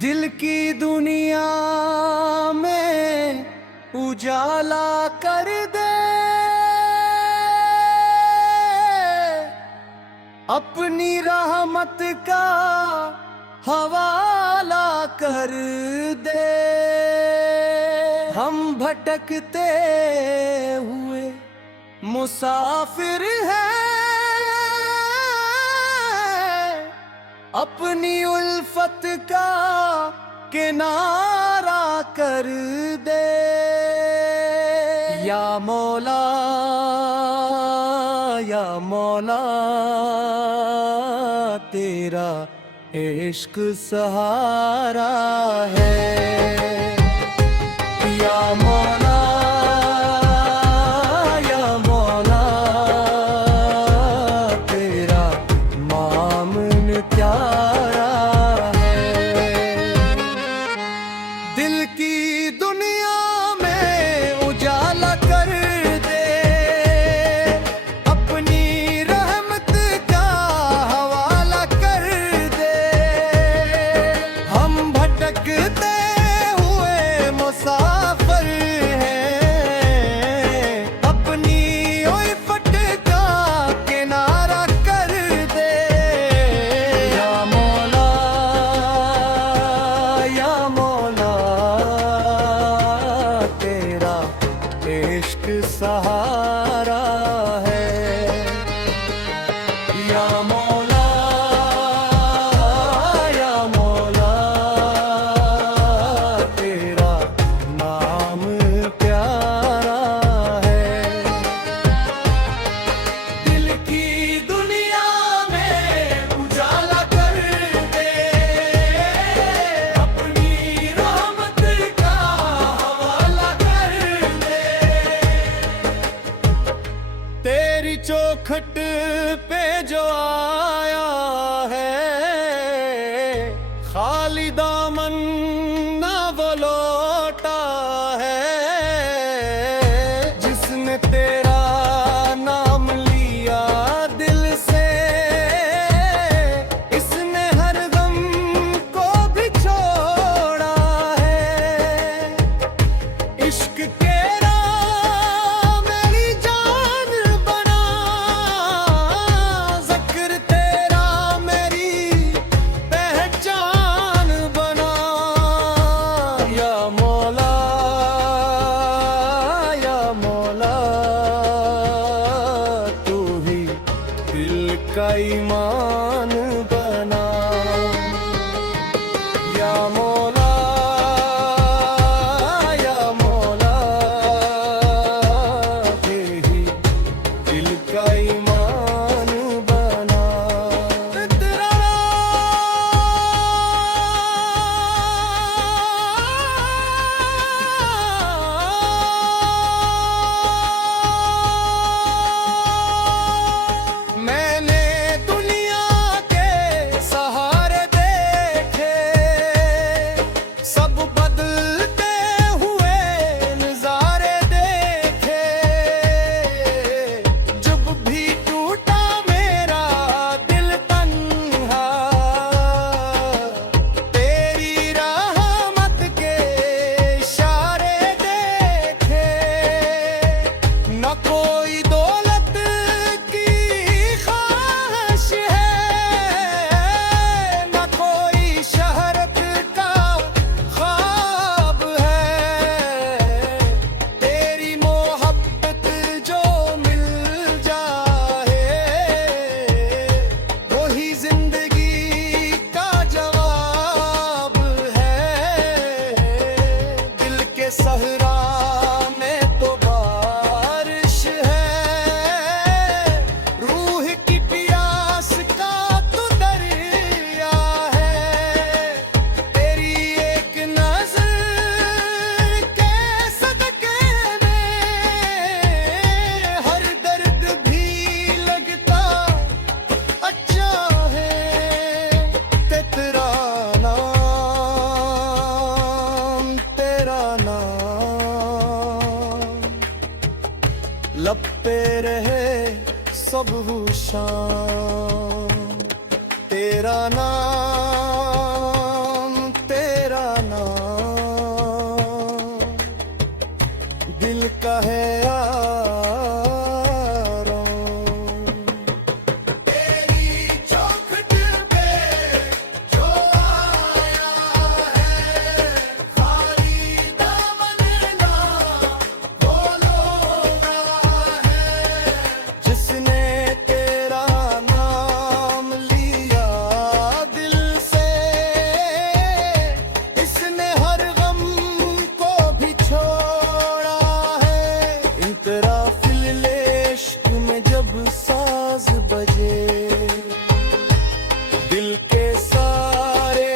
दिल की दुनिया में उजाला कर दे, अपनी रहमत का हवाला कर दे। हम भटकते हुए मुसाफिर हैं, अपनी उल्फत का किनारा कर दे। या मौला या मौला, तेरा इश्क सहारा है। या मौला या मौला, तेरा मामन प्यारा है। दिल की दुनिया में उजाला कर दे, अपनी रहमत का हवाला कर दे। हम भटकते हुए मुसाफिर हैं, अपनी उल्फत का किनारा कर दे। या मौला या मौला, तेरा इश्क सहारा है। या मौला या मौला, तेरा नाम प्यारा है। दिल की दुनिया में उजाला कर दे, अपनी रहमत का हवाला कर दे। तेरी चौखट पे जो आया है, खाली दामन ना वो लौटा है। जिसने तेरा नाम लिया दिल से, इसने हर गम को भी छोड़ा है। इश्क तेरा मेरी जान बना, ज़िक्र तेरा मेरी पहचान बना। या मौला या मौला, तू ही दिल का ईमान बना। या मौला या मौला, तू ही दिल का ईमान बना। तेरा मैंने दुनिया के सहारे देखे, सब बदलते हुए नजारे देखे। जब भी टूटा मेरा दिल तन्हा, तेरी रहमत के इशारे देखे। न कोई दौलत की ख्वाहिश है, न कोई शहरत का ख्वाब है। तेरी मोहब्बत जो मिल जाए, वही जिंदगी का जवाब है। दिल के सहरा में तो बारिश है, लब पे रहे सब शाम, तेरा नाम दिल का है साज बजे, दिल के सारे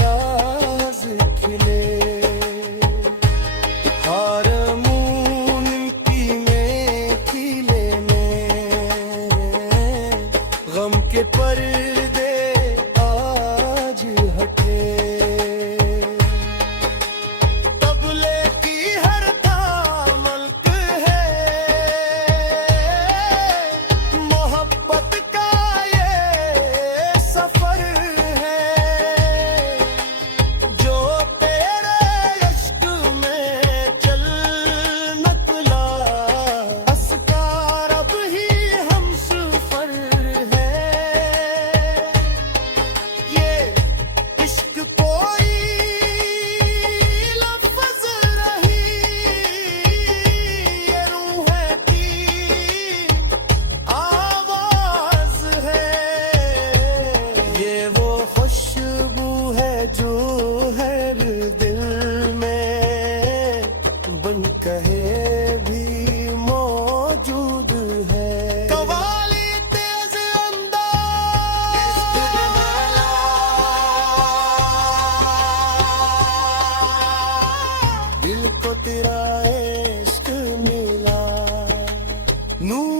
राज खिले, हारमोन की में खिले में गम के पर्दे आज हटे, तबले की हर तामल्क है, मोहब्बत का ये सफर है, जो तेरे इश्क में चल निकला, असकार अब ही हम सफर है, ये इश्क कोई लफ्ज़ रही, ये रूह की आवाज है, ये वो खुशबू है जो हर दिल में बन कहे भी मौजूद है। कवाली तेज अंदाज, दिल को तेरा इश्क मिला, नूर